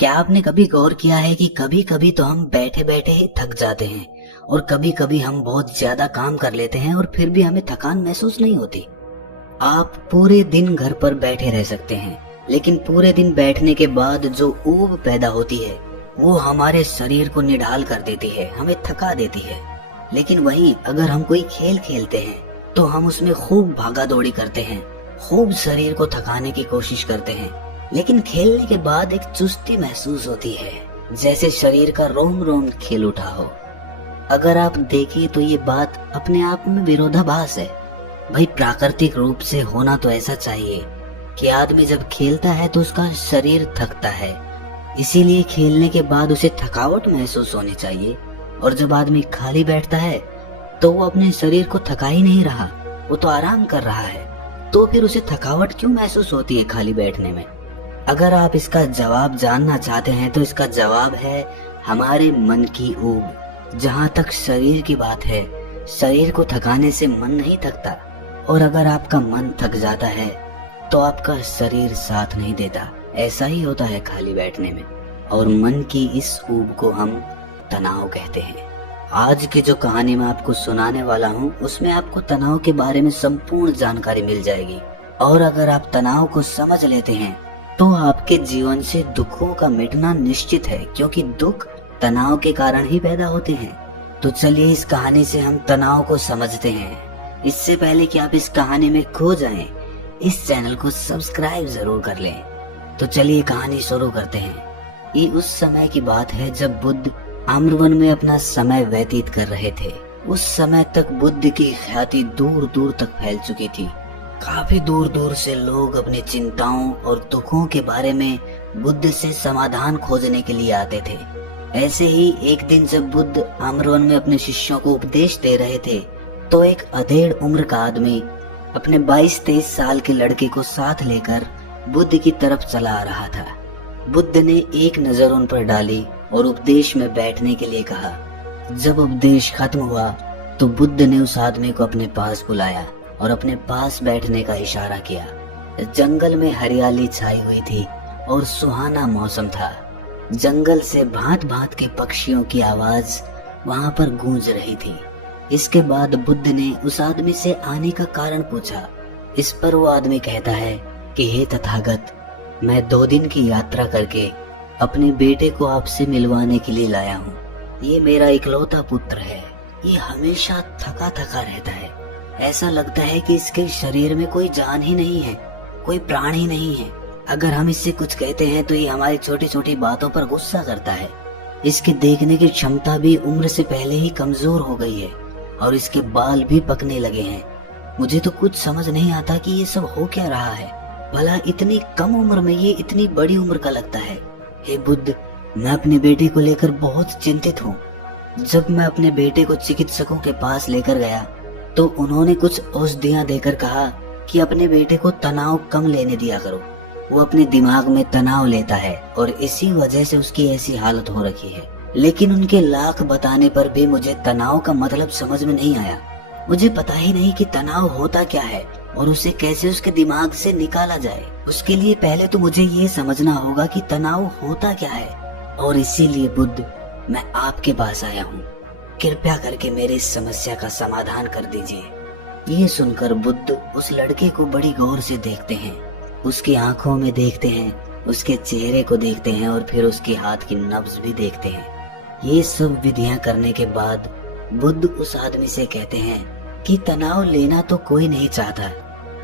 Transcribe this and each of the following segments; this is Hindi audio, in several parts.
क्या आपने कभी गौर किया है कि कभी कभी तो हम बैठे बैठे ही थक जाते हैं और कभी कभी हम बहुत ज्यादा काम कर लेते हैं और फिर भी हमें थकान महसूस नहीं होती। आप पूरे दिन घर पर बैठे रह सकते हैं, लेकिन पूरे दिन बैठने के बाद जो ऊब पैदा होती है वो हमारे शरीर को निढाल कर देती है, हमें थका देती है। लेकिन वहीं अगर हम कोई खेल खेलते हैं तो हम उसमें खूब भागा दौड़ी करते हैं, खूब शरीर को थकाने की कोशिश करते हैं, लेकिन खेलने के बाद एक चुस्ती महसूस होती है, जैसे शरीर का रोम रोम खिल उठा हो। अगर आप देखें तो ये बात अपने आप में विरोधाभास है। भाई प्राकृतिक रूप से होना तो ऐसा चाहिए कि आदमी जब खेलता है तो उसका शरीर थकता है, इसीलिए खेलने के बाद उसे थकावट महसूस होनी चाहिए। और जब आदमी खाली बैठता है तो वो अपने शरीर को थका ही नहीं रहा, वो तो आराम कर रहा है, तो फिर उसे थकावट क्यों महसूस होती है खाली बैठने में? अगर आप इसका जवाब जानना चाहते हैं तो इसका जवाब है हमारे मन की ऊब। जहाँ तक शरीर की बात है, शरीर को थकाने से मन नहीं थकता, और अगर आपका मन थक जाता है तो आपका शरीर साथ नहीं देता। ऐसा ही होता है खाली बैठने में, और मन की इस ऊब को हम तनाव कहते हैं। आज की जो कहानी मैं आपको सुनाने वाला हूँ उसमें आपको तनाव के बारे में संपूर्ण जानकारी मिल जाएगी, और अगर आप तनाव को समझ लेते हैं तो आपके जीवन से दुखों का मिटना निश्चित है, क्योंकि दुख तनाव के कारण ही पैदा होते हैं। तो चलिए इस कहानी से हम तनाव को समझते हैं। इससे पहले कि आप इस कहानी में खो जाएं, इस चैनल को सब्सक्राइब जरूर कर लें। तो चलिए कहानी शुरू करते हैं। ये उस समय की बात है जब बुद्ध आम्रवन में अपना समय व्यतीत कर रहे थे। उस समय तक बुद्ध की ख्याति दूर दूर तक फैल चुकी थी। काफी दूर दूर से लोग अपनी चिंताओं और दुखों के बारे में बुद्ध से समाधान खोजने के लिए आते थे। ऐसे ही एक दिन जब बुद्ध आम्रवन में अपने शिष्यों को उपदेश दे रहे थे तो एक अधेड़ उम्र का आदमी अपने 22-23 साल के लड़के को साथ लेकर बुद्ध की तरफ चला आ रहा था। बुद्ध ने एक नजर उन पर डाली और उपदेश में बैठने के लिए कहा। जब उपदेश खत्म हुआ तो बुद्ध ने उस आदमी को अपने पास बुलाया और अपने पास बैठने का इशारा किया। जंगल में हरियाली छाई हुई थी और सुहाना मौसम था। जंगल से भांत भांत के पक्षियों की आवाज वहां पर गूंज रही थी। इसके बाद बुद्ध ने उस आदमी से आने का कारण पूछा। इस पर वो आदमी कहता है कि हे तथागत, मैं 2 दिन की यात्रा करके अपने बेटे को आपसे मिलवाने के लिए लाया हूँ। ये मेरा इकलौता पुत्र है। ये हमेशा थका थका रहता है। ऐसा लगता है कि इसके शरीर में कोई जान ही नहीं है, कोई प्राण ही नहीं है। अगर हम इससे कुछ कहते हैं तो ये हमारी छोटी छोटी बातों पर गुस्सा करता है। इसकी देखने की क्षमता भी उम्र से पहले ही कमजोर हो गई है और इसके बाल भी पकने लगे हैं। मुझे तो कुछ समझ नहीं आता कि ये सब हो क्या रहा है। भला इतनी कम उम्र में ये इतनी बड़ी उम्र का लगता है। हे बुद्ध, मैं अपने बेटे को लेकर बहुत चिंतित हूँ। जब मैं अपने बेटे को चिकित्सकों के पास लेकर गया तो उन्होंने कुछ औषधियाँ देकर कहा कि अपने बेटे को तनाव कम लेने दिया करो। वो अपने दिमाग में तनाव लेता है और इसी वजह से उसकी ऐसी हालत हो रखी है। लेकिन उनके लाख बताने पर भी मुझे तनाव का मतलब समझ में नहीं आया। मुझे पता ही नहीं कि तनाव होता क्या है और उसे कैसे उसके दिमाग से निकाला जाए। उसके लिए पहले तो मुझे ये समझना होगा कि तनाव होता क्या है, और इसीलिए बुद्ध, मैं आपके पास आया हूँ। कृपया करके मेरी इस समस्या का समाधान कर दीजिए। ये सुनकर बुद्ध उस लड़के को बड़ी गौर से देखते हैं। उसकी आंखों में देखते हैं, उसके चेहरे को देखते हैं और फिर उसके हाथ की नब्ज भी देखते हैं। ये सब विधियां करने के बाद बुद्ध उस आदमी से कहते हैं कि तनाव लेना तो कोई नहीं चाहता,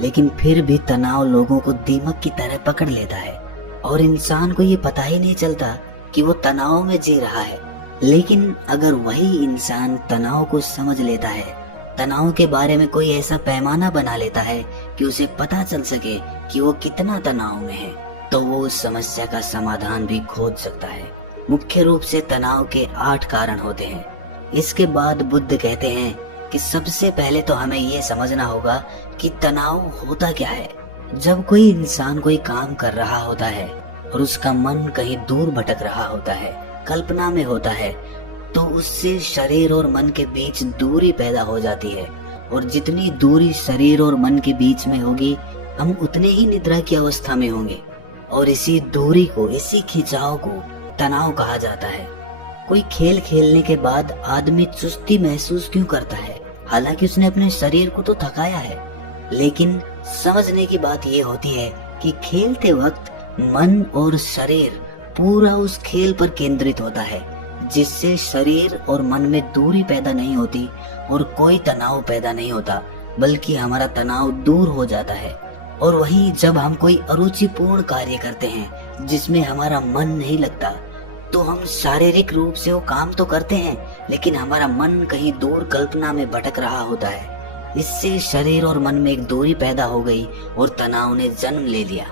लेकिन फिर भी तनाव लोगों को दीमक की तरह पकड़ लेता है और इंसान को ये पता ही नहीं चलता कि वो तनाव में जी रहा है। लेकिन अगर वही इंसान तनाव को समझ लेता है, तनाव के बारे में कोई ऐसा पैमाना बना लेता है कि उसे पता चल सके कि वो कितना तनाव में है, तो वो उस समस्या का समाधान भी खोज सकता है। मुख्य रूप से तनाव के 8 कारण होते हैं। इसके बाद बुद्ध कहते हैं कि सबसे पहले तो हमें ये समझना होगा कि तनाव होता क्या है। जब कोई इंसान कोई काम कर रहा होता है और उसका मन कहीं दूर भटक रहा होता है, कल्पना में होता है, तो उससे शरीर और मन के बीच दूरी पैदा हो जाती है, और जितनी दूरी शरीर और मन के बीच में होगी, हम उतने ही निद्रा की अवस्था में होंगे। और इसी दूरी को, इसी खिंचाव को तनाव कहा जाता है। कोई खेल खेलने के बाद आदमी चुस्ती महसूस क्यों करता है? हालांकि उसने अपने शरीर को तो थकाया है, लेकिन समझने की बात यह होती है कि खेलते वक्त मन और शरीर पूरा उस खेल पर केंद्रित होता है, जिससे शरीर और मन में दूरी पैदा नहीं होती और कोई तनाव पैदा नहीं होता, बल्कि हमारा तनाव दूर हो जाता है। और वहीं जब हम कोई अरुचिपूर्ण कार्य करते हैं जिसमें हमारा मन नहीं लगता, तो हम शारीरिक रूप से वो काम तो करते हैं, लेकिन हमारा मन कहीं दूर कल्पना में भटक रहा होता है। इससे शरीर और मन में एक दूरी पैदा हो गई और तनाव ने जन्म ले लिया।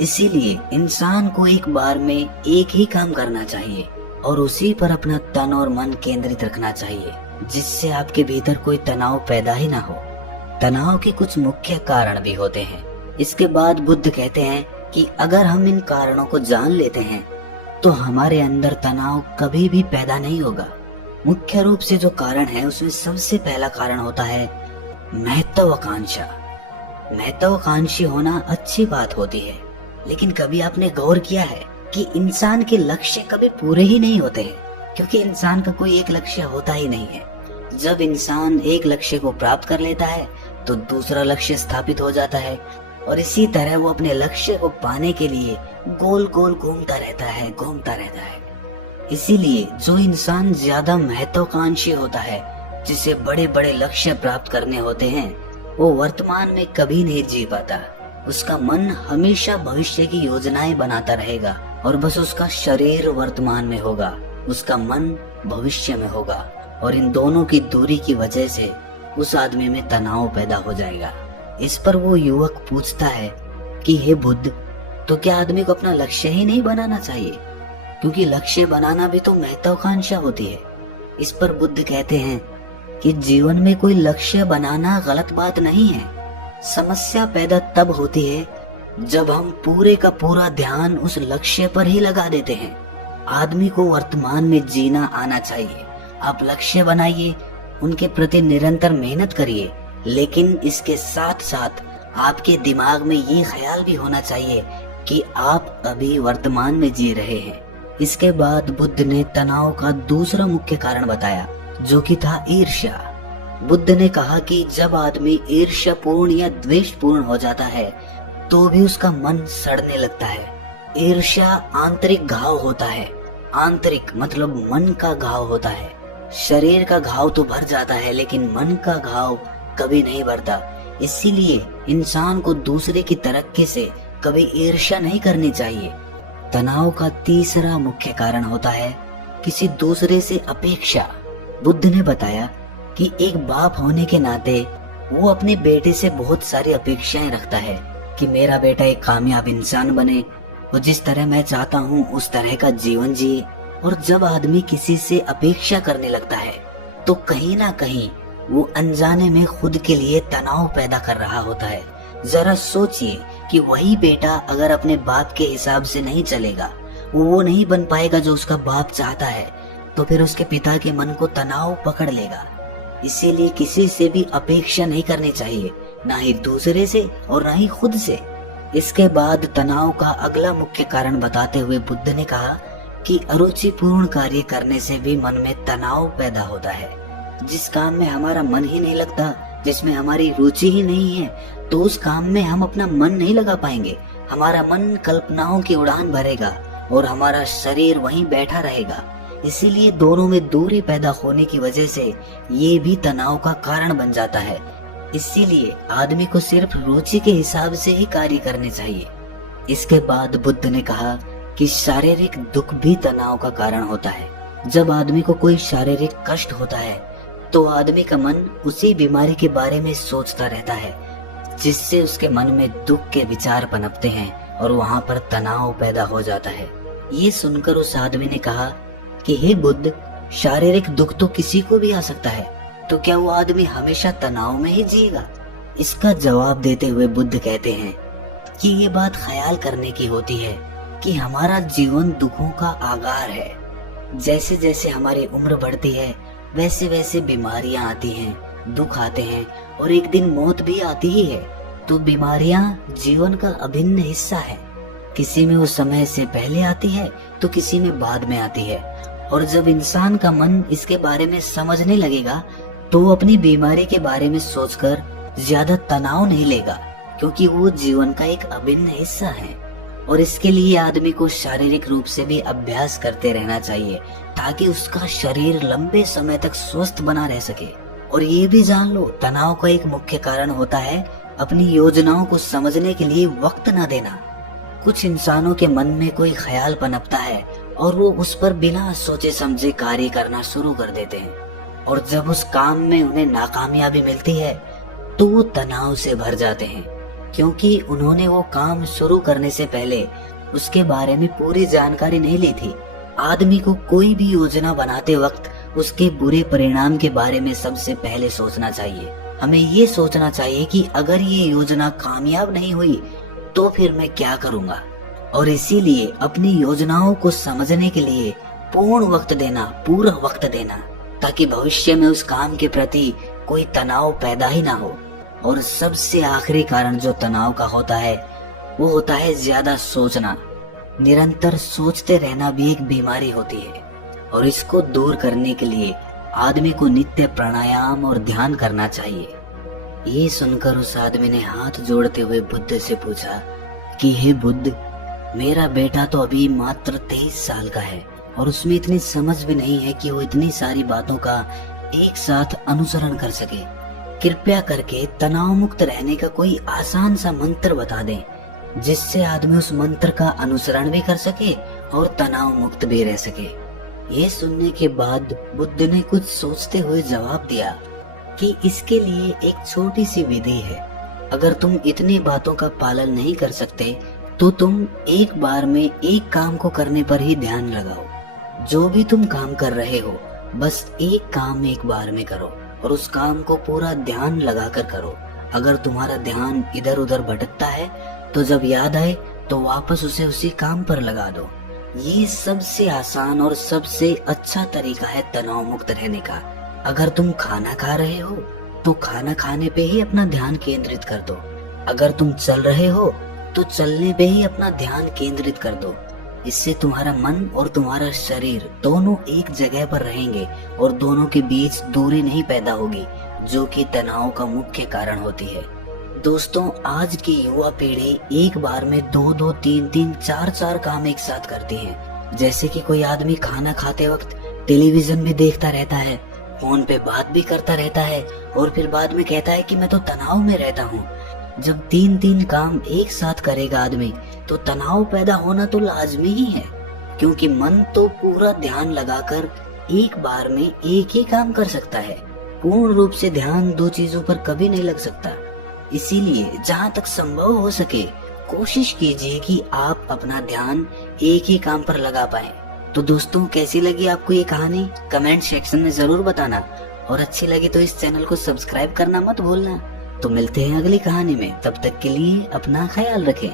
इसीलिए इंसान को एक बार में एक ही काम करना चाहिए और उसी पर अपना तन और मन केंद्रित रखना चाहिए, जिससे आपके भीतर कोई तनाव पैदा ही ना हो। तनाव के कुछ मुख्य कारण भी होते हैं। इसके बाद बुद्ध कहते हैं कि अगर हम इन कारणों को जान लेते हैं तो हमारे अंदर तनाव कभी भी पैदा नहीं होगा। मुख्य रूप से जो कारण है उसमें सबसे पहला कारण होता है महत्वाकांक्षा। महत्वाकांक्षी होना अच्छी बात होती है, लेकिन कभी आपने गौर किया है कि इंसान के लक्ष्य कभी पूरे ही नहीं होते हैं, क्योंकि इंसान का कोई एक लक्ष्य होता ही नहीं है। जब इंसान एक लक्ष्य को प्राप्त कर लेता है तो दूसरा लक्ष्य स्थापित हो जाता है, और इसी तरह वो अपने लक्ष्य को पाने के लिए गोल गोल घूमता रहता है। इसीलिए जो इंसान ज्यादा महत्वाकांक्षी होता है, जिसे बड़े बड़े लक्ष्य प्राप्त करने होते हैं, वो वर्तमान में कभी नहीं जी पाता। उसका मन हमेशा भविष्य की योजनाएं बनाता रहेगा और बस उसका शरीर वर्तमान में होगा, उसका मन भविष्य में होगा, और इन दोनों की दूरी की वजह से उस आदमी में तनाव पैदा हो जाएगा। इस पर वो युवक पूछता है कि हे बुद्ध, तो क्या आदमी को अपना लक्ष्य ही नहीं बनाना चाहिए? क्योंकि लक्ष्य बनाना भी तो महत्वाकांक्षा होती है। इस पर बुद्ध कहते हैं कि जीवन में कोई लक्ष्य बनाना गलत बात नहीं है। समस्या पैदा तब होती है जब हम पूरे का पूरा ध्यान उस लक्ष्य पर ही लगा देते हैं। आदमी को वर्तमान में जीना आना चाहिए। आप लक्ष्य बनाइए, उनके प्रति निरंतर मेहनत करिए, लेकिन इसके साथ साथ आपके दिमाग में ये ख्याल भी होना चाहिए कि आप अभी वर्तमान में जी रहे हैं। इसके बाद बुद्ध ने तनाव का दूसरा मुख्य कारण बताया, जो कि था ईर्ष्या। बुद्ध ने कहा कि जब आदमी ईर्ष्यापूर्ण या द्वेषपूर्ण हो जाता है तो भी उसका मन सड़ने लगता है। ईर्ष्या आंतरिक घाव होता है। आंतरिक मतलब मन का घाव होता है। शरीर का घाव तो भर जाता है, लेकिन मन का घाव कभी नहीं भरता। इसीलिए इंसान को दूसरे की तरक्की से कभी ईर्ष्या नहीं करनी चाहिए। तनाव का तीसरा मुख्य कारण होता है किसी दूसरे से अपेक्षा। बुद्ध ने बताया कि एक बाप होने के नाते वो अपने बेटे से बहुत सारी अपेक्षाएं रखता है कि मेरा बेटा एक कामयाब इंसान बने, वो जिस तरह मैं चाहता हूँ उस तरह का जीवन जिए। और जब आदमी किसी से अपेक्षा करने लगता है तो कहीं ना कहीं वो अनजाने में खुद के लिए तनाव पैदा कर रहा होता है। जरा सोचिए कि वही बेटा अगर अपने बाप के हिसाब से नहीं चलेगा, वो नहीं बन पाएगा जो उसका बाप चाहता है, तो फिर उसके पिता के मन को तनाव पकड़ लेगा। इसीलिए किसी से भी अपेक्षा नहीं करनी चाहिए, ना ही दूसरे से और ना ही खुद से। इसके बाद तनाव का अगला मुख्य कारण बताते हुए बुद्ध ने कहा कि अरुचिपूर्ण कार्य करने से भी मन में तनाव पैदा होता है। जिस काम में हमारा मन ही नहीं लगता, जिसमें हमारी रुचि ही नहीं है, तो उस काम में हम अपना मन नहीं लगा पाएंगे। हमारा मन कल्पनाओं की उड़ान भरेगा और हमारा शरीर वहीं बैठा रहेगा। इसीलिए दोनों में दूरी पैदा होने की वजह से ये भी तनाव का कारण बन जाता है। इसीलिए आदमी को सिर्फ रुचि के हिसाब से ही कार्य करने चाहिए। इसके बाद बुद्ध ने कहा कि शारीरिक दुख भी तनाव का कारण होता है। जब आदमी को कोई शारीरिक कष्ट होता है तो आदमी का मन उसी बीमारी के बारे में सोचता रहता है, जिससे उसके मन में दुख के विचार पनपते हैं और वहाँ पर तनाव पैदा हो जाता है। ये सुनकर उस आदमी ने कहा कि हे बुद्ध, शारीरिक दुख तो किसी को भी आ सकता है, तो क्या वो आदमी हमेशा तनाव में ही जिएगा? इसका जवाब देते हुए बुद्ध कहते हैं कि ये बात ख्याल करने की होती है कि हमारा जीवन दुखों का आगार है। जैसे जैसे हमारी उम्र बढ़ती है वैसे वैसे बीमारियां आती हैं, दुख आते हैं और एक दिन मौत भी आती ही है। तो बीमारियां जीवन का अभिन्न हिस्सा है। किसी में वो समय से पहले आती है तो किसी में बाद में आती है। और जब इंसान का मन इसके बारे में समझने लगेगा तो वो अपनी बीमारी के बारे में सोचकर ज्यादा तनाव नहीं लेगा, क्योंकि वो जीवन का एक अभिन्न हिस्सा है। और इसके लिए आदमी को शारीरिक रूप से भी अभ्यास करते रहना चाहिए ताकि उसका शरीर लंबे समय तक स्वस्थ बना रह सके। और ये भी जान लो, तनाव का एक मुख्य कारण होता है अपनी योजनाओं को समझने के लिए वक्त न देना। कुछ इंसानों के मन में कोई ख्याल पनपता है और वो उस पर बिना सोचे समझे कार्य करना शुरू कर देते हैं, और जब उस काम में उन्हें नाकामयाबी मिलती है तो वो तनाव से भर जाते हैं, क्योंकि उन्होंने वो काम शुरू करने से पहले उसके बारे में पूरी जानकारी नहीं ली थी। आदमी को कोई भी योजना बनाते वक्त उसके बुरे परिणाम के बारे में सबसे पहले सोचना चाहिए। हमें ये सोचना चाहिए कि अगर ये योजना कामयाब नहीं हुई तो फिर मैं क्या करूँगा। और इसीलिए अपनी योजनाओं को समझने के लिए पूर्ण वक्त देना, पूरा वक्त देना, ताकि भविष्य में उस काम के प्रति कोई तनाव पैदा ही ना हो। और सबसे आखिरी कारण जो तनाव का होता है वो होता है ज्यादा सोचना। निरंतर सोचते रहना भी एक बीमारी होती है, और इसको दूर करने के लिए आदमी को नित्य प्राणायाम और ध्यान करना चाहिए। ये सुनकर उस आदमी ने हाथ जोड़ते हुए बुद्ध से पूछा कि हे बुद्ध, मेरा बेटा तो अभी मात्र 23 साल का है और उसमें इतनी समझ भी नहीं है कि वो इतनी सारी बातों का एक साथ अनुसरण कर सके। कृपया करके तनाव मुक्त रहने का कोई आसान सा मंत्र बता दें, जिससे आदमी उस मंत्र का अनुसरण भी कर सके और तनाव मुक्त भी रह सके। ये सुनने के बाद बुद्ध ने कुछ सोचते हुए जवाब दिया कि इसके लिए एक छोटी सी विधि है। अगर तुम इतनी बातों का पालन नहीं कर सकते तो तुम एक बार में एक काम को करने पर ही ध्यान लगाओ। जो भी तुम काम कर रहे हो, बस एक काम एक बार में करो और उस काम को पूरा ध्यान लगाकर करो। अगर तुम्हारा ध्यान इधर उधर भटकता है तो जब याद आए तो वापस उसे उसी काम पर लगा दो। ये सबसे आसान और सबसे अच्छा तरीका है तनाव मुक्त रहने का। अगर तुम खाना खा रहे हो तो खाना खाने पे ही अपना ध्यान केंद्रित कर दो। अगर तुम चल रहे हो तो चलने पे ही अपना ध्यान केंद्रित कर दो। इससे तुम्हारा मन और तुम्हारा शरीर दोनों एक जगह पर रहेंगे और दोनों के बीच दूरी नहीं पैदा होगी, जो कि तनाव का मुख्य कारण होती है। दोस्तों, आज की युवा पीढ़ी एक बार में 2-2, 3-3, 4-4 काम एक साथ करती है। जैसे कि कोई आदमी खाना खाते वक्त टेलीविजन भी देखता रहता है, फोन पे बात भी करता रहता है और फिर बाद में कहता है कि मैं तो तनाव में रहता हूँ। जब 3-3 काम एक साथ करेगा आदमी तो तनाव पैदा होना तो लाजमी ही है, क्योंकि मन तो पूरा ध्यान लगाकर एक बार में एक ही काम कर सकता है। पूर्ण रूप से ध्यान दो चीजों पर कभी नहीं लग सकता। इसीलिए जहाँ तक संभव हो सके कोशिश कीजिए कि आप अपना ध्यान एक ही काम पर लगा पाएं। तो दोस्तों, कैसी लगी आपको ये कहानी कमेंट सेक्शन में जरूर बताना, और अच्छी लगी तो इस चैनल को सब्सक्राइब करना मत भूलना। तो मिलते हैं अगली कहानी में, तब तक के लिए अपना ख्याल रखें।